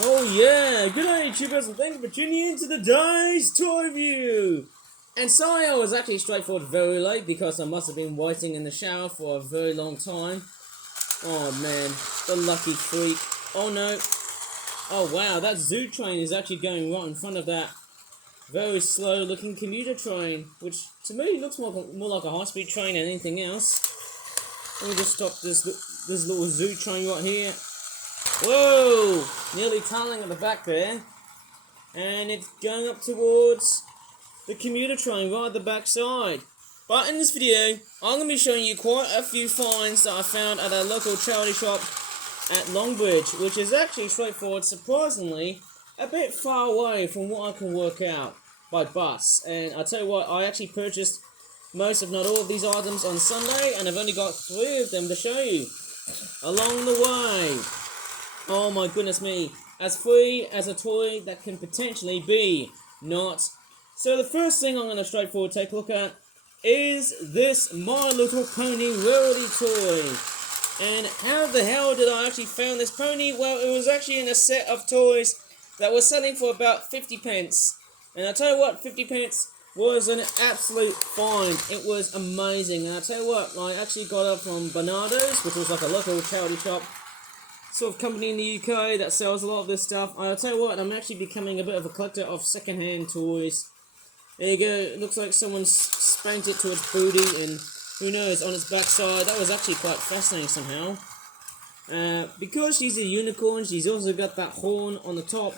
Oh yeah, good day YouTubers and thanks for tuning in to the Day's Toy Review! And sorry I was actually straightforward very late because I must have been waiting in the shower for a very long time. Oh man, the lucky freak. Oh no. Oh wow, that zoo train is actually going right in front of that very slow looking commuter train, which to me looks more like a high speed train than anything else. Let me just stop this little zoo train right here. Whoa! Nearly tunneling at the back there. And it's going up towards the commuter train right at the back side. But in this video, I'm going to be showing you quite a few finds that I found at a local charity shop at Longbridge, which is actually straightforward, surprisingly, a bit far away from what I can work out by bus. And I'll tell you what, I actually purchased most, if not all, of these items on Sunday, and I've only got 3 of them to show you along the way. Oh my goodness me, as free as a toy that can potentially be not. So the first thing I'm going to straightforward take a look at is this My Little Pony Rarity toy. And how the hell did I actually found this pony? Well, it was actually in a set of toys that was selling for about 50 pence. And I tell you what, 50 pence was an absolute find. It was amazing. And I tell you what, I actually got it from Barnardos, which was like a local charity shop sort of company in the UK that sells a lot of this stuff. I'll tell you what, I'm actually becoming a bit of a collector of second-hand toys. There you go, it looks like someone's spanked it to its booty and who knows, on its backside. That was actually quite fascinating somehow. Because she's a unicorn, she's also got that horn on the top.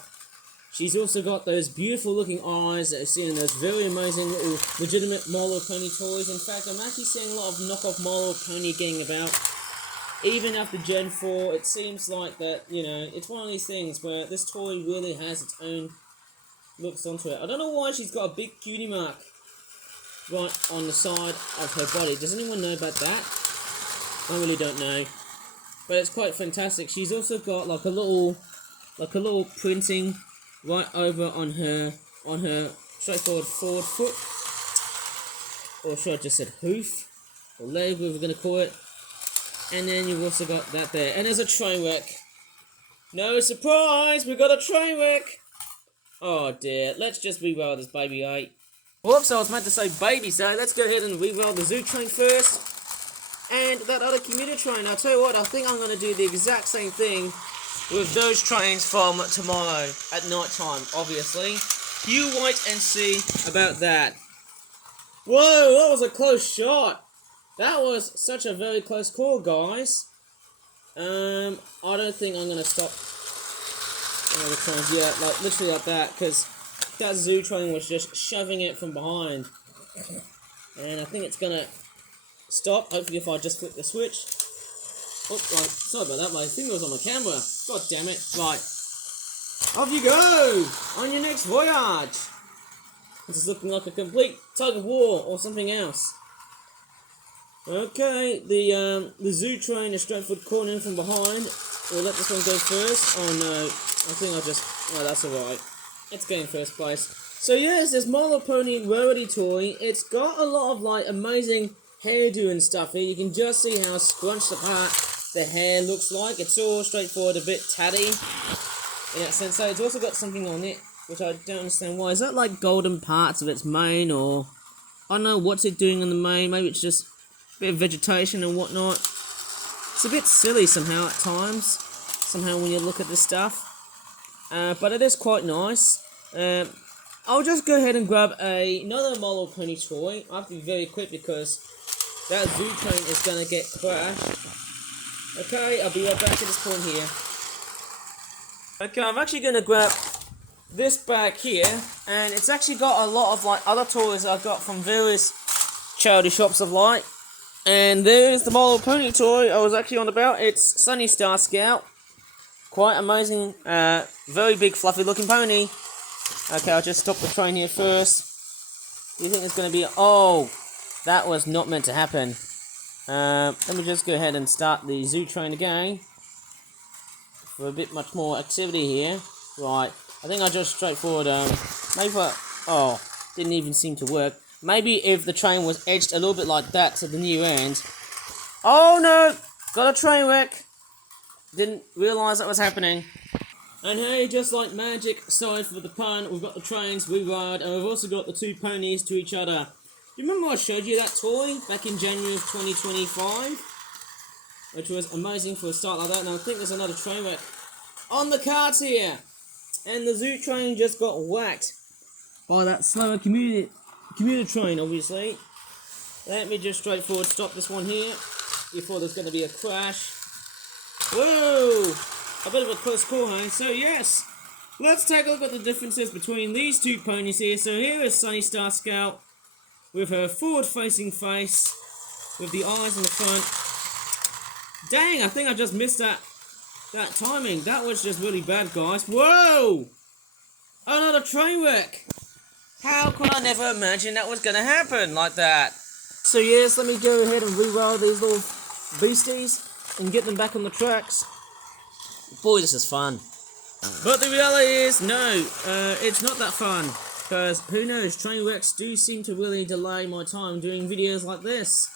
She's also got those beautiful looking eyes that you see in those very amazing little legitimate My Little Pony toys. In fact, I'm actually seeing a lot of knockoff My Little Pony getting about. Even after Gen 4, it seems like that, you know, it's one of these things where this toy really has its own looks onto it. I don't know why she's got a big cutie mark right on the side of her body. Does anyone know about that? I really don't know. But it's quite fantastic. She's also got like a little printing right over on her straightforward forward foot. Or should I just said hoof? Or leg, whatever we're going to call it. And then you've also got that there. And there's a train wreck. No surprise, we've got a train wreck. Oh dear, let's just re-roll this baby, eh? Whoops, I was meant to say baby, so let's go ahead and re-roll the zoo train first. And that other commuter train, I'll tell you what, I think I'm going to do the exact same thing with those trains from tomorrow at night time, obviously. You wait and see about that. Whoa, that was a close shot. That was such a very close call, guys. I don't think I'm going to stop the trains yet, like literally like that, because that zoo train was just shoving it from behind. And I think it's going to stop, hopefully if I just flip the switch. Oh, right, sorry about that, my finger was on my camera. God damn it. Right. Off you go! On your next voyage! This is looking like a complete tug of war or something else. Okay, the zoo train is straightforward calling in from behind. We'll let this one go first. Oh no, I think I'll just... Oh, that's alright. It's getting first place. So yes, this My Little Pony Rarity toy, it's got a lot of like amazing hairdo and stuff here. You can just see how scrunched apart the hair looks like. It's all straightforward, a bit tatty in that sense. So it's also got something on it, which I don't understand why. Is that like golden parts of its mane, or... I don't know what's it doing on the mane. Maybe it's just bit of vegetation and whatnot. It's a bit silly somehow at times. Somehow when you look at this stuff. But it is quite nice. I'll just go ahead and grab another My Little Pony toy. I have to be very quick because that zoo train is going to get crashed. Okay, I'll be right back to this point here. Okay, I'm actually going to grab this bag here. And it's actually got a lot of like other toys I've got from various charity shops of light. And there's the My Little Pony toy I was actually on about. It's Sunny Star Scout. Quite amazing, very big fluffy looking pony. Okay, I'll just stop the train here first. Do you think it's going to be... Oh, that was not meant to happen. Let me just go ahead and start the zoo train again. For a bit much more activity here. Right, I think I'll just straightforward, maybe oh, didn't even seem to work. Maybe if the train was edged a little bit like that to the new end. Oh no! Got a train wreck! Didn't realise that was happening. And hey, just like magic, sorry for the pun, we've got the trains we ride, and we've also got the two ponies to each other. Do you remember I showed you that toy back in January of 2025? Which was amazing for a start like that, and I think there's another train wreck on the cards here. And the zoo train just got whacked by that slower commuter train, obviously. Let me just straightforward stop this one here before there's going to be a crash. Whoa! A bit of a close call, huh? So yes, let's take a look at the differences between these two ponies here. So here is Sunny Star Scout with her forward-facing face, with the eyes in the front. Dang, I think I just missed that timing. That was just really bad, guys. Whoa! Another train wreck! How could I never imagine that was going to happen like that? So yes, let me go ahead and re-roll these little beasties and get them back on the tracks. Boy, this is fun. But the reality is, no, it's not that fun. Because, who knows, train wrecks do seem to really delay my time doing videos like this.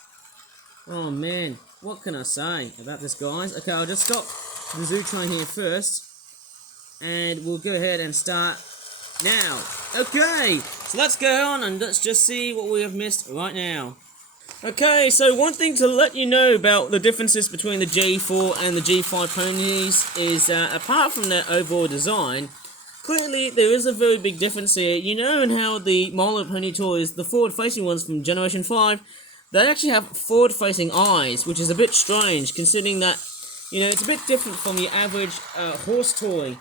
Oh man, what can I say about this, guys? Okay, I'll just stop the zoo train here first. And we'll go ahead and start now. Okay, so let's go on and let's just see what we have missed right now. Okay, so one thing to let you know about the differences between the G4 and the G5 ponies is apart from their overall design, clearly there is a very big difference here. You know how the My Little Pony toys, the forward-facing ones from Generation 5, they actually have forward-facing eyes, which is a bit strange considering that, you know, it's a bit different from your average horse toy.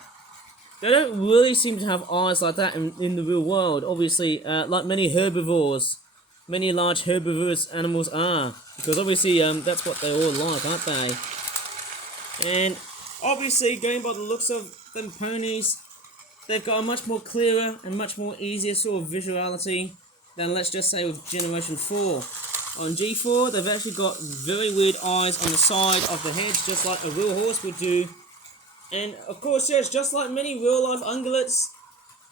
They don't really seem to have eyes like that in the real world, obviously, like many herbivores. Many large herbivorous animals are, because obviously that's what they're all like, aren't they? And obviously, going by the looks of them ponies, they've got a much more clearer and much more easier sort of visuality than, let's just say, with Generation 4. On G4, they've actually got very weird eyes on the side of the heads, just like a real horse would do. And of course, yes, just like many real-life ungulates,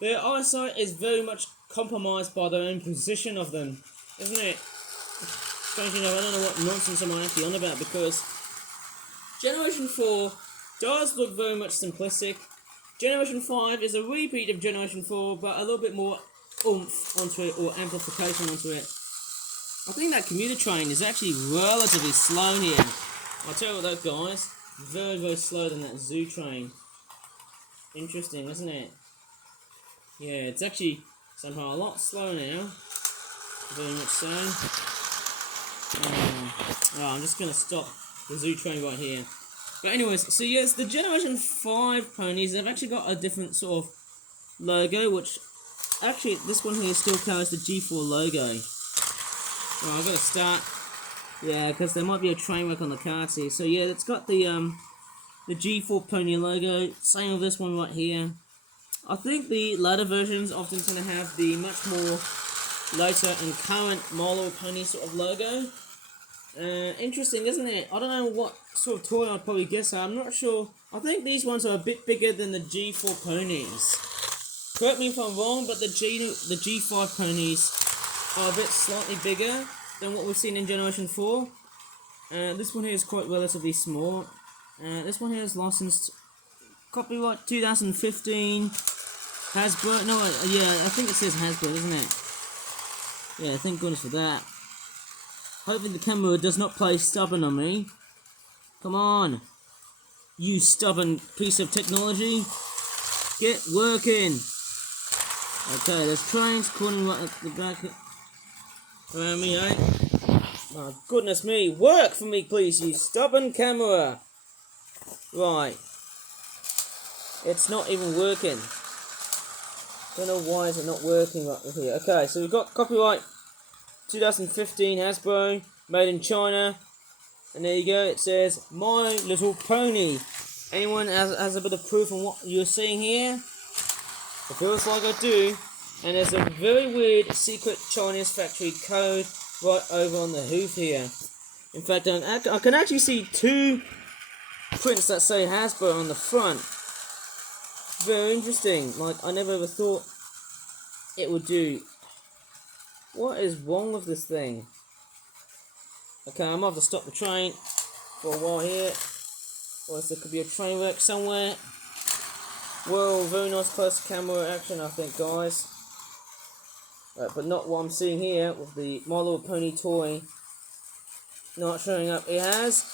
their eyesight is very much compromised by their own position of them. Isn't it? Strange enough, I don't know what nonsense I'm actually on about, because Generation 4 does look very much simplistic. Generation 5 is a repeat of Generation 4, but a little bit more oomph onto it, or amplification onto it. I think that commuter train is actually relatively slow here. I'll tell you what though, guys, very, very slower than that zoo train. Interesting, isn't it? Yeah, it's actually somehow a lot slower now. Very much so. Oh, I'm just going to stop the zoo train right here. But anyways, so yes, the Generation 5 ponies, they've actually got a different sort of logo, which actually this one here still carries the G4 logo. Right, I've got to start. Yeah, because there might be a train wreck on the cards here. So yeah, it's got the G4 pony logo. Same with this one right here. I think the latter versions often tend to have the much more later and current My Little Pony sort of logo. Interesting, isn't it? I don't know what sort of toy I'd probably guess. I'm not sure. I think these ones are a bit bigger than the G4 ponies. Correct me if I'm wrong, but the G5 ponies are a bit slightly bigger than what we've seen in Generation 4. This one here is quite relatively small. This one here is licensed copyright 2015. Hasbro. No, yeah, I think it says Hasbro, doesn't it? Yeah, thank goodness for that. Hopefully the camera does not play stubborn on me. Come on, you stubborn piece of technology. Get working. Okay, there's trains calling right at the back around me, eh? Oh, goodness me. Work for me, please, you stubborn camera. Right. It's not even working. Don't know why is it not working right here. Okay, so we've got copyright 2015 Hasbro, made in China, and there you go. It says My Little Pony. Anyone has a bit of proof on what you're seeing here? It feels like I do. And there's a very weird secret Chinese factory code right over on the hoof here. In fact, I can actually see two prints that say Hasbro on the front. Very interesting. Like, I never ever thought it would do. What is wrong with this thing? Okay, I might have to stop the train for a while here. Or else there could be a train wreck somewhere. Well, very nice close camera action, I think, guys. But not what I'm seeing here with the My Little Pony toy not showing up. It has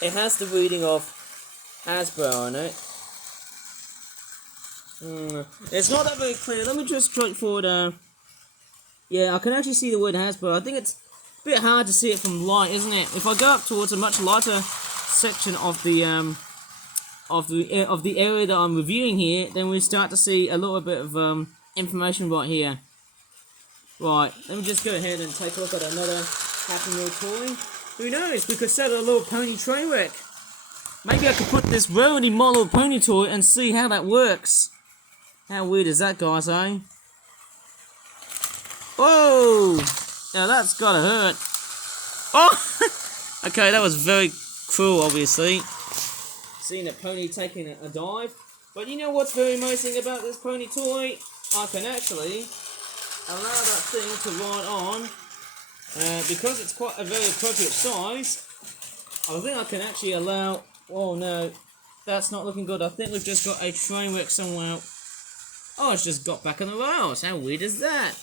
the reading of Hasbro on it. It's not that very clear. Let me just straightforward. Yeah, I can actually see the word Hasbro. I think it's a bit hard to see it from light, isn't it? If I go up towards a much lighter section of the area that I'm reviewing here, then we start to see a little bit of information right here. Right, let me just go ahead and take a look at another Happy Meal toy. Who knows? We could set a little pony train wreck. Maybe I could put this Rarity My Little Pony toy and see how that works. How weird is that, guys, eh? Whoa! Now that's gotta hurt. Oh! Okay, that was very cruel, obviously. Seeing a pony taking a dive. But you know what's very amazing about this pony toy? I can actually allow that thing to ride on. Because it's quite a very appropriate size, I think I can actually allow... Oh no, that's not looking good. I think we've just got a train wreck somewhere. Oh, it's just got back on the rails. How weird is that?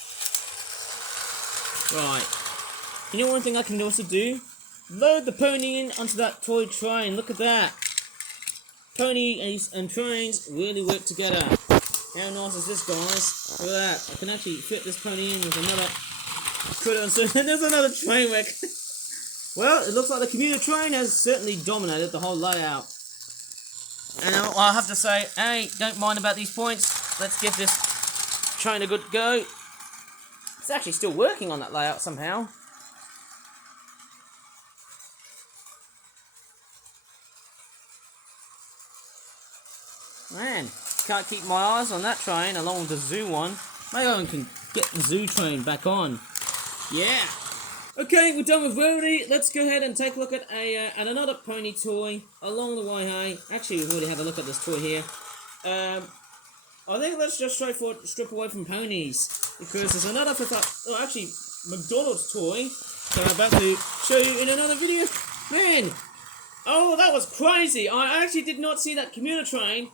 Right. You know one thing I can also do? Load the pony in onto that toy train. Look at that. Pony and trains really work together. How nice is this, guys? Look at that. I can actually fit this pony in with another critter. So there's another train wreck. Well, it looks like the commuter train has certainly dominated the whole layout. And I'll have to say, hey, don't mind about these points. Let's give this train a good go. It's actually still working on that layout somehow. Man, can't keep my eyes on that train along with the zoo one. Maybe I can get the zoo train back on. Yeah. Okay, we're done with Rarity. Let's go ahead and take a look at another pony toy along the way. Hey, actually, we've already had a look at this toy here. I think let's just straightforward strip away from ponies because there's another actually McDonald's toy that I'm about to show you in another video. Man, oh, that was crazy! I actually did not see that commuter train.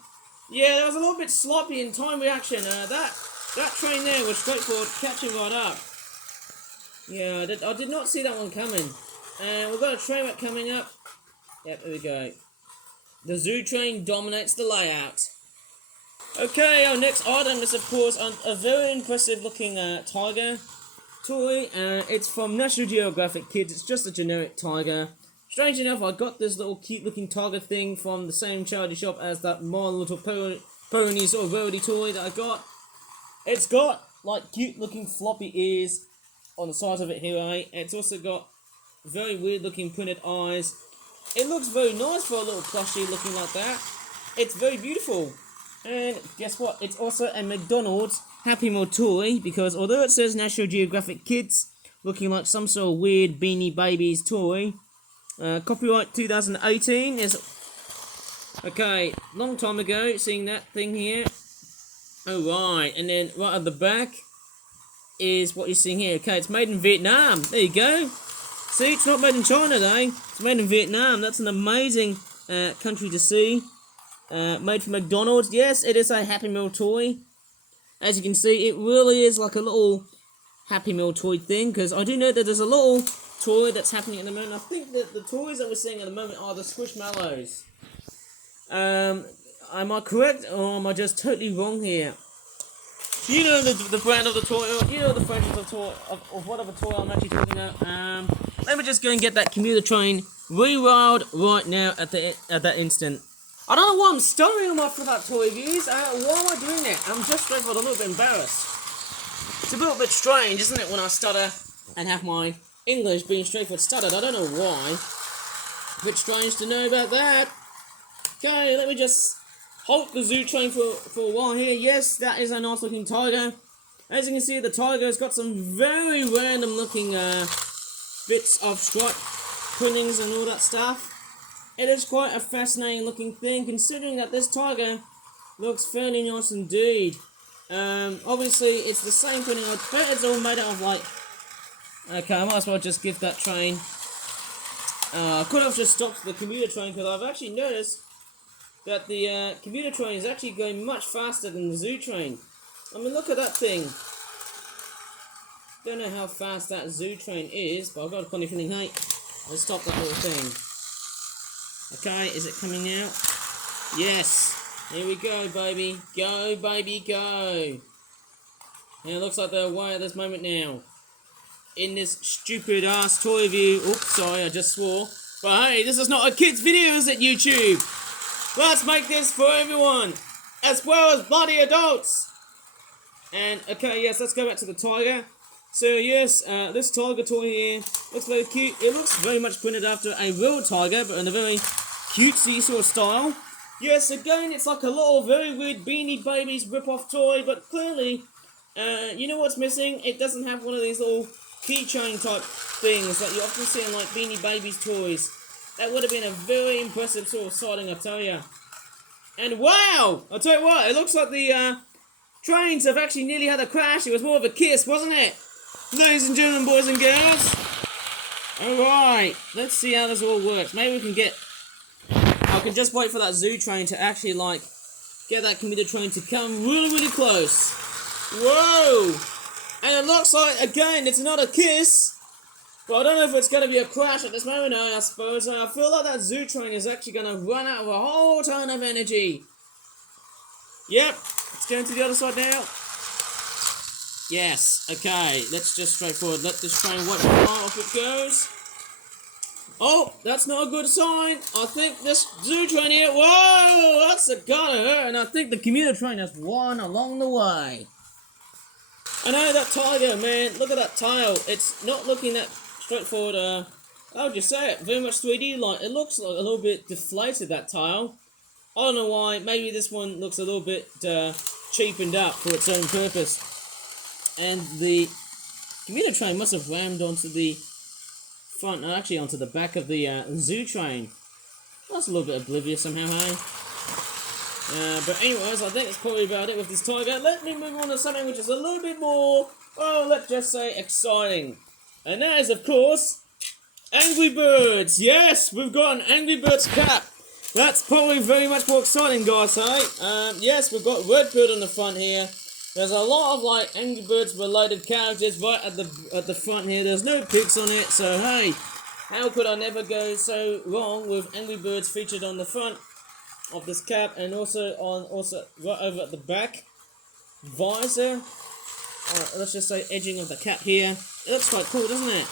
Yeah, that was a little bit sloppy in time reaction. That train there was straightforward catching right up. Yeah, I did not see that one coming. And we've got a train wreck coming up. Yep, there we go. The zoo train dominates the layout. Okay, our next item is of course a very impressive looking tiger toy. It's from National Geographic Kids. It's just a generic tiger. Strange enough, I got this little cute looking tiger thing from the same charity shop as that My Little Pony sort of Rarity toy that I got. It's got like cute looking floppy ears on the sides of it here, eh? It's also got very weird looking printed eyes. It looks very nice for a little plushie looking like that. It's very beautiful. And guess what? It's also a McDonald's Happy Meal toy because although it says National Geographic Kids, looking like some sort of weird Beanie Babies toy, copyright 2018 is... Okay, long time ago, seeing that thing here. Oh right, and then right at the back is what you're seeing here. Okay, it's made in Vietnam. There you go. See, it's not made in China though. It's made in Vietnam. That's an amazing country to see. Made from McDonald's. Yes, it is a Happy Meal toy. As you can see, it really is like a little Happy Meal toy thing, because I do know that there's a little toy that's happening at the moment. I think that the toys that we're seeing at the moment are the Squishmallows. Am I correct, or am I just totally wrong here? Do you know the brand of the toy, or do you know the French of the toy, of whatever toy I'm actually talking about? Let me just go and get that commuter train rewild right now at that instant. I don't know why I'm stuttering for that toy, views. Why am I doing that? I'm just straightforward a little bit embarrassed. It's a little bit strange, isn't it, when I stutter and have my English being straightforward stuttered. I don't know why. A bit strange to know about that. Okay, let me just halt the zoo train for a while here. Yes, that is a nice looking tiger. As you can see, the tiger's got some very random looking bits of stripe printings and all that stuff. It is quite a fascinating looking thing, considering that this tiger looks fairly nice indeed. Obviously, it's the same printing. I bet it's all made out of like... Okay, I might as well just give that train... I could have just stopped the commuter train, because I've actually noticed that the commuter train is actually going much faster than the zoo train. I mean, look at that thing. Don't know how fast that zoo train is, but I've got a funny feeling, hey, let's stop that little thing. Okay, is it coming out? Yes. Here we go, baby. Go, baby, go. And it looks like they're away at this moment now. In this stupid ass toy view. Oops, sorry, I just swore. But hey, this is not a kid's video, is it, YouTube? Let's make this for everyone, as well as bloody adults. And okay, yes, let's go back to the tiger. So yes, this tiger toy here looks very cute. It looks very much printed after a real tiger, but in a very cutesy sort of style. Yes, again, it's like a little very weird Beanie Babies rip-off toy, but clearly, you know what's missing? It doesn't have one of these little keychain type things that you often see in like Beanie Babies toys. That would have been a very impressive sort of sighting, I tell ya. And wow! I'll tell you what, it looks like the trains have actually nearly had a crash. It was more of a kiss, wasn't it? Ladies and gentlemen, boys and girls. Alright, let's see how this all works. Maybe we can get... I can just wait for that zoo train to actually, like, get that commuter train to come really, really close. Whoa! And it looks like, again, it's not a kiss. But I don't know if it's going to be a crash at this moment, I suppose. I feel like that zoo train is actually going to run out of a whole ton of energy. Yep, it's going to the other side now. Yes, okay, let's just straightforward. Let this train watch how off it goes. Oh, that's not a good sign. I think this zoo train here, whoa, that's gotta hurt. And I think the commuter train has won along the way. I know that tiger, man, look at that tail. It's not looking that straightforward, how would you say it? Very much 3D like. It looks like a little bit deflated, that tail. I don't know why, maybe this one looks a little bit cheapened up for its own purpose. And the commuter train must have rammed onto the front, actually onto the back of the zoo train. That's a little bit oblivious somehow, hey? But anyways, I think that's probably about it with this tiger. Let me move on to something which is a little bit more, well, let's just say exciting. And that is, of course, Angry Birds. Yes, we've got an Angry Birds cap. That's probably very much more exciting, guys, hey? Yes, we've got Redbird on the front here. There's a lot of like Angry Birds related characters right at the front here. There's no pigs on it, so hey, how could I never go so wrong with Angry Birds featured on the front of this cap, and also right over at the back visor. Let's just say edging of the cap here. It looks quite cool, doesn't it?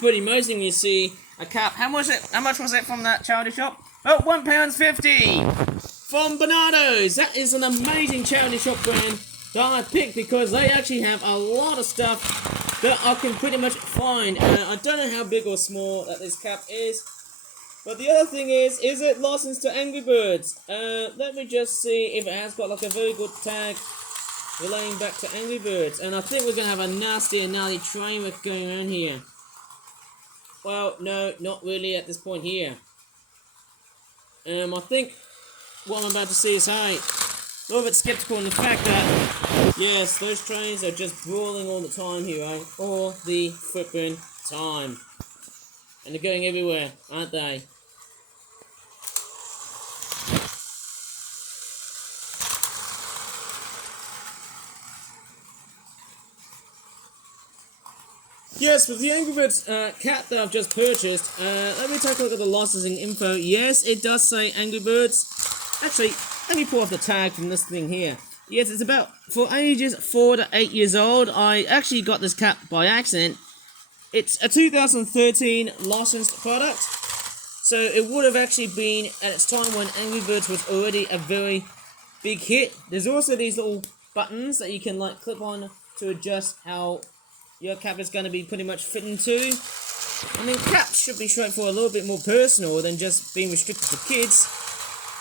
Pretty amazing when you see a cap. How much was it from that charity shop? Oh, £1.50 from Barnardos. That is an amazing charity shop brand that I picked because they actually have a lot of stuff that I can pretty much find. I don't know how big or small that this cap is, but the other thing is it licensed to Angry Birds? Let me just see if it has got like a very good tag relating back to Angry Birds. And I think we're going to have a nasty and gnarly train wreck going around here. Well, no, not really at this point here. I think what I'm about to see is, hey, a little bit skeptical in the fact that, yes, those trains are just brawling all the time here, eh? All the flipping time. And they're going everywhere, aren't they? Yes, with the Angry Birds cat that I've just purchased, let me take a look at the licensing info. Yes, it does say Angry Birds. Actually, let me pull off the tag from this thing here. Yes, it's about, for ages 4 to 8 years old. I actually got this cap by accident. It's a 2013 licensed product. So it would have actually been at its time when Angry Birds was already a very big hit. There's also these little buttons that you can like clip on to adjust how your cap is going to be pretty much fitting to. I mean, caps should be straightforward, a little bit more personal than just being restricted to kids.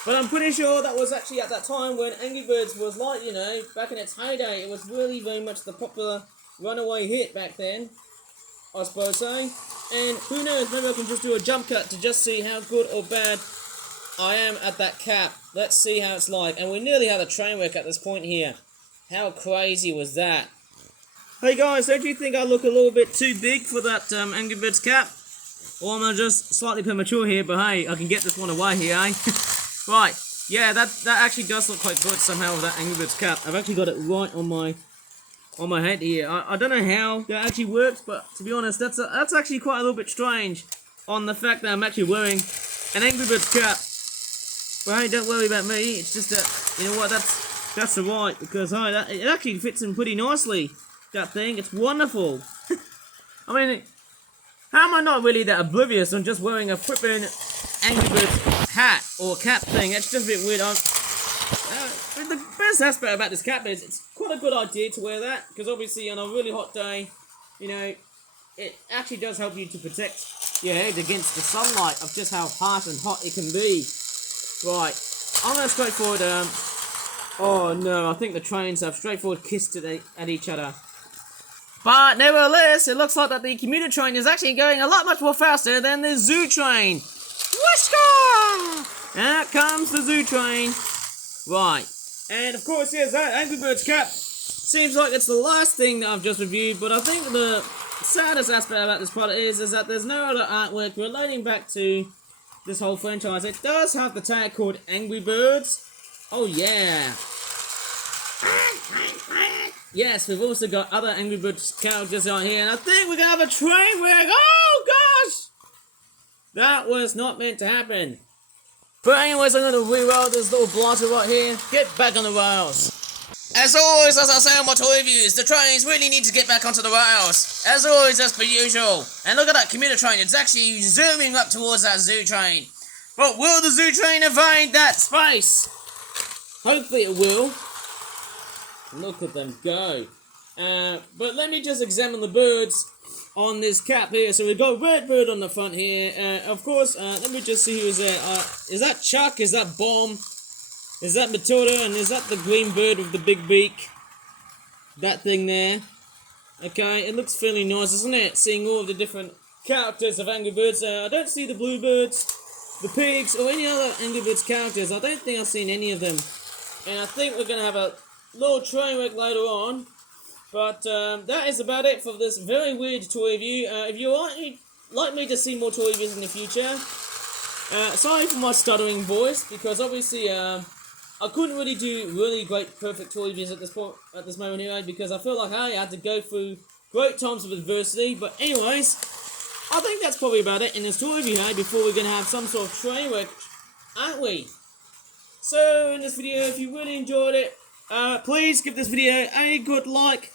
But I'm pretty sure that was actually at that time when Angry Birds was like, you know, back in its heyday. It was really very much the popular runaway hit back then, I suppose so. And who knows, maybe I can just do a jump cut to just see how good or bad I am at that cap. Let's see how it's like. And we nearly had a train wreck at this point here. How crazy was that? Hey guys, don't you think I look a little bit too big for that Angry Birds cap? Or am I just slightly premature here, but hey, I can get this one away here, eh? Right, Yeah, that actually does look quite good somehow with that Angry Birds cap. I've actually got it right on my head here. I don't know how that actually works, but to be honest, that's actually quite a little bit strange on the fact that I'm actually wearing an Angry Birds cap. But hey, don't worry about me. It's just that, you know what, that's alright, because it actually fits in pretty nicely, that thing. It's wonderful. I mean, how am I not really that oblivious on just wearing a flippin' Angry Birds hat or cap thing? It's just a bit weird. The best aspect about this cap is it's quite a good idea to wear that, because obviously on a really hot day, you know, it actually does help you to protect your head against the sunlight of just how harsh and hot it can be. Right, I'm going to straightforward, oh no, I think the trains have straightforward kissed at each other. But nevertheless, it looks like that the commuter train is actually going a lot much more faster than the zoo train. Whisker! Out comes the zoo train. Right, and of course, yes, that Angry Birds cap seems like it's the last thing that I've just reviewed, but I think the saddest aspect about this product is that there's no other artwork relating back to this whole franchise. It does have the tag called Angry Birds. Oh yeah. Yes, we've also got other Angry Birds characters on here, and I think we're gonna have a train wreck. Oh gosh! That was not meant to happen. But anyways, I'm gonna reroll this little blotter right here. Get back on the rails. As always, as I say on my toy reviews, the trains really need to get back onto the rails. As always, as per usual. And look at that commuter train, it's actually zooming up towards that zoo train. But will the zoo train evade that space? Hopefully it will. Look at them go. But let me just examine the birds on this cap here. So we've got red bird on the front here. Of course, let me just see who's there. Is that Chuck? Is that Bomb? Is that Matilda? And is that the green bird with the big beak? That thing there. Okay, it looks fairly nice, doesn't it? Seeing all of the different characters of Angry Birds. I don't see the bluebirds, the pigs, or any other Angry Birds characters. I don't think I've seen any of them. And I think we're going to have a little train wreck later on. But that is about it for this very weird toy review. If you like me to see more toy reviews in the future, sorry for my stuttering voice, because obviously I couldn't really do really great perfect toy reviews at this moment anyway, because I feel like I had to go through great times of adversity. But anyways, I think that's probably about it in this toy review before we're going to have some sort of train wreck, aren't we? So in this video, if you really enjoyed it, please give this video a good like.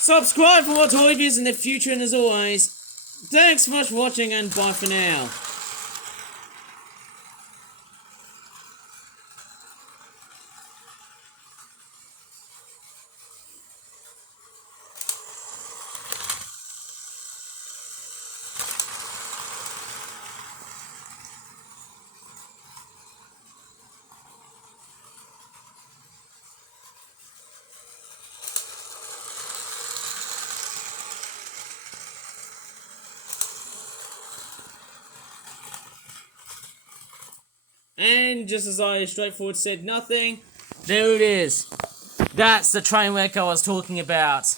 Subscribe for more toy reviews in the future, and as always, thanks so much for watching, and bye for now. And just as I straightforward said nothing, there it is. That's the train wreck I was talking about.